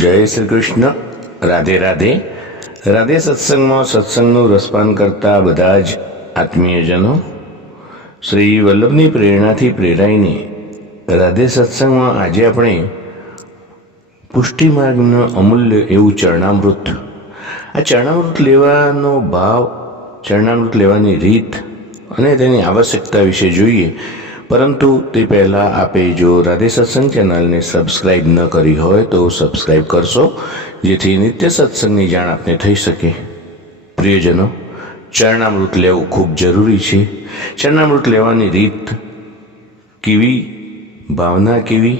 જય શ્રી કૃષ્ણ. રાધે રાધે. રાધે સત્સંગમાં સત્સંગનું રસપાન કરતા બધા જ આત્મીયજનો શ્રી વલ્લભની પ્રેરણાથી પ્રેરાઈને રાધે સત્સંગમાં આજે આપણે પુષ્ટિ માર્ગનું અમૂલ્ય એવું ચરણામૃત. આ ચરણામૃત લેવાનો ભાવ, ચરણામૃત લેવાની રીત અને તેની આવશ્યકતા વિશે જોઈએ પરંતુ તે પહેલાં આપે જો રાધે સત્સંગ ચેનલને સબસ્ક્રાઈબ ન કરી હોય તો સબસ્ક્રાઈબ કરશો, જેથી નિત્ય સત્સંગની જાણ આપને થઈ શકે. પ્રિયજનો, ચરણામૃત લેવું ખૂબ જરૂરી છે. ચરણામૃત લેવાની રીત કેવી, ભાવના કેવી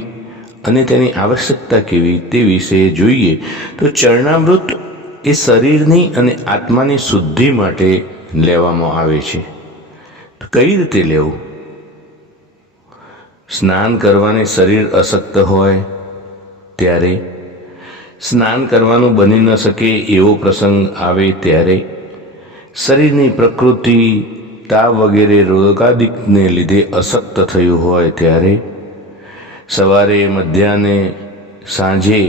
અને તેની આવશ્યકતા કેવી તે વિશે જોઈએ તો ચરણામૃત એ શરીરની અને આત્માની શુદ્ધિ માટે લેવામાં આવે છે. કઈ રીતે લેવું? સ્નાન કરવાને શરીર અશક્ત હોય ત્યારે, સ્નાન કરવાનું બની ન શકે એવો પ્રસંગ આવે ત્યારે, શરીરની પ્રકૃતિ તાવ વગેરે રોગાદિકને લીધે અશક્ત થયું હોય ત્યારે, સવારે, મધ્યાહને, સાંજે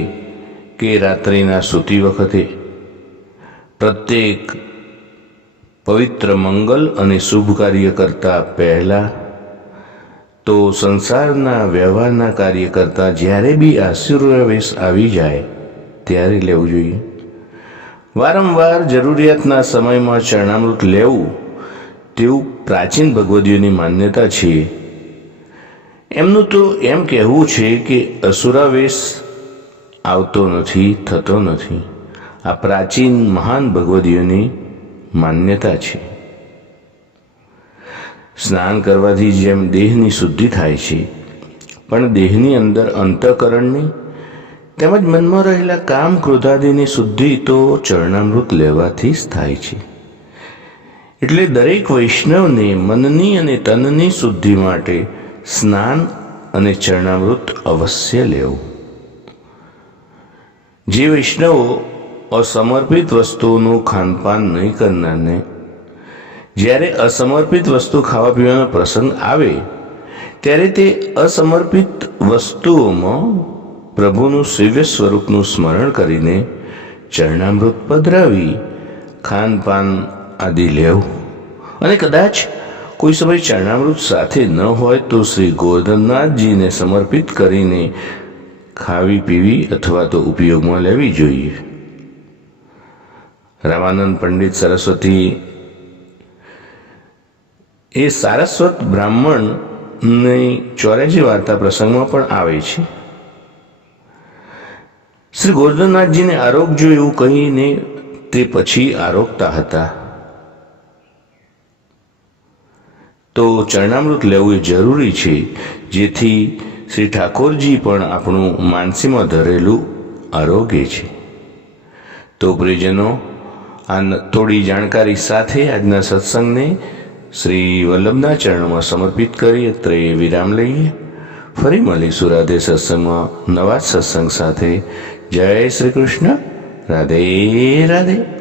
કે રાત્રિના સૂતી વખતે, પ્રત્યેક પવિત્ર મંગલ અને શુભ કાર્ય કરતા પહેલા તો સંસારના વ્યવહારના કાર્ય કરતા જ્યારે બી આશીર્વાવેશ આવી જાય, ત્યારે લેવું જોઈએ. વારંવાર જરૂરિયાતના સમયમાં ચરણામૃત લેવું, તેવું પ્રાચીન ભગવદીઓની માન્યતા છે. એમનું તો એમ કહેવું છે કે અસુરાવેશ આવતો નથી, થતો નથી. આ પ્રાચીન મહાન ભગવદીઓની માન્યતા છે. સ્નાન કરવાથી જેમ દેહની શુદ્ધિ થાય છે, પણ દેહની અંદર અંતઃકરણની તેમજ મનમાં રહેલા કામ ક્રોધાદિની શુદ્ધિ તો ચરણામૃત લેવાથી જ થાય છે. એટલે દરેક વૈષ્ણવને મનની અને તનની શુદ્ધિ માટે સ્નાન અને ચરણામૃત અવશ્ય લેવું. જે વૈષ્ણવો અસમર્પિત વસ્તુઓનું ખાનપાન નહીં કરનારને જ્યારે અસમર્પિત વસ્તુ ખાવા પીવાનો પ્રસંગ આવે, ત્યારે તે અસમર્પિત વસ્તુઓમાં પ્રભુનું શિવ્ય સ્વરૂપનું સ્મરણ કરીને ચરણામૃત પધરાવી, ખાનપાન આદિ લેવું. અને કદાચ કોઈ સમય ચરણામૃત સાથે ન હોય તો શ્રી ગોર્ધનનાથજીને સમર્પિત કરીને ખાવી, પીવી અથવા તો ઉપયોગમાં લેવી જોઈએ. રામાનંદ પંડિત સરસ્વતી એ સારસ્વત બ્રાહ્મણની ચોર્યાસી વાર્તા પ્રસંગમાં પણ આવે છે. શ્રી ગોરધનનાથજીને આરોગજો એવું કહીને તે પછી આરોગતા હતા. તો ચરણામૃત લેવું એ જરૂરી છે, જેથી શ્રી ઠાકોરજી પણ આપણું માનસીમાં ધરેલું આરોગ્ય છે. તો પ્રિયજનો, આ થોડી જાણકારી સાથે આજના સત્સંગને શ્રી વલ્લભના ચરણમાં સમર્પિત કરી અત્રે વિરામ લઈએ. ફરી મળીશું રાધે સત્સંગમાં નવા સત્સંગ સાથે. જય શ્રી કૃષ્ણ. રાધે રાધે.